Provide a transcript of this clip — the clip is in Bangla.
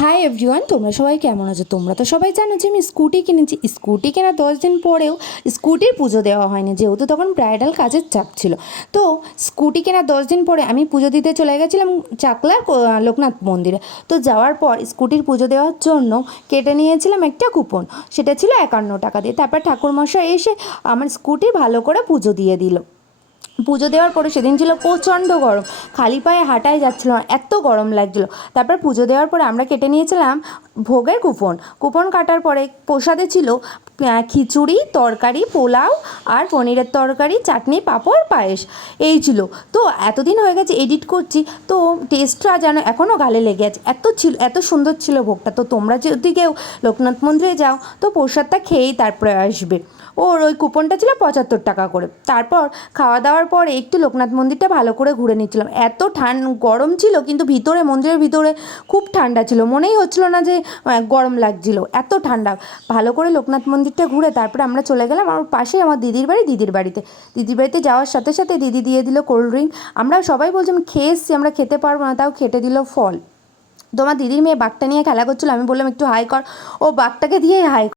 হাই এভরিওয়ান, তোমরা সবাই কেমন আছো? তোমরা তো সবাই জানো যে আমি স্কুটি কিনেছি। স্কুটি কেনা 10 দিন পরেও স্কুটির পুজো দেওয়া হয়নি, যেহেতু তখন ব্রাইডাল কাজের চাপ ছিল। তো স্কুটি কেনা 10 দিন পরে আমি পুজো দিতে চলে গেছিলাম চাকলার লোকনাথ মন্দিরে। তো যাওয়ার পর স্কুটির পুজো দেওয়ার জন্য কেটে নিয়েছিলাম একটা কুপন, সেটা ছিল 51 টাকা দিয়ে। তারপর ঠাকুরমশাই এসে আমার স্কুটি ভালো করে পুজো দিয়ে দিল। পুজো দেওয়ার পরে সেদিন ছিল প্রচণ্ড গরম, খালি পায়ে হাঁটাই যাচ্ছিল না, এত গরম লাগছিলো। তারপর পুজো দেওয়ার পরে আমরা কেটে নিয়েছিলাম ভোগের কুপন। কুপন কাটার পরে প্রসাদে ছিল খিচুড়ি, তরকারি, পোলাও আর পনিরের তরকারি, চাটনি, পাঁপড়, পায়েস, এই ছিল। তো এতদিন হয়ে গেছে এডিট করছি, তো টেস্টটা যেন এখনও গালে লেগে আছে, এত সুন্দর ছিল ভোগটা। তো তোমরা যদি কেউ লোকনাথ মন্দিরে যাও তো প্রসাদটা খেয়েই তারপরে আসবে। ওর ওই কুপনটা ছিল 75 টাকা করে। তারপর খাওয়া দাওয়ার পরে একটু লোকনাথ মন্দিরটা ভালো করে ঘুরে নিচ্ছিলাম। এত গরম ছিল, কিন্তু ভিতরে মন্দিরের ভিতরে খুব ঠান্ডা ছিল, মনেই হচ্ছিল না যে গরম লাগছিল, এত ঠান্ডা। ভালো করে লোকনাথ মন্দিরটা ঘুরে তারপরে আমরা চলে গেলাম আমার পাশে আমার দিদির বাড়িতে। দিদির বাড়িতে যাওয়ার সাথে সাথে দিদি দিয়ে দিল কোল্ড ড্রিঙ্ক। আমরা সবাই বলছি আমি খেয়ে এসছি, আমরা খেতে পারবো না, তাও খেতে দিল ফল। তো আমার দিদির মেয়ে বাঘটা নিয়ে খেলা করছিলো, আমি বললাম একটু হাই কর, ও বাঘটাকে দিয়ে হাই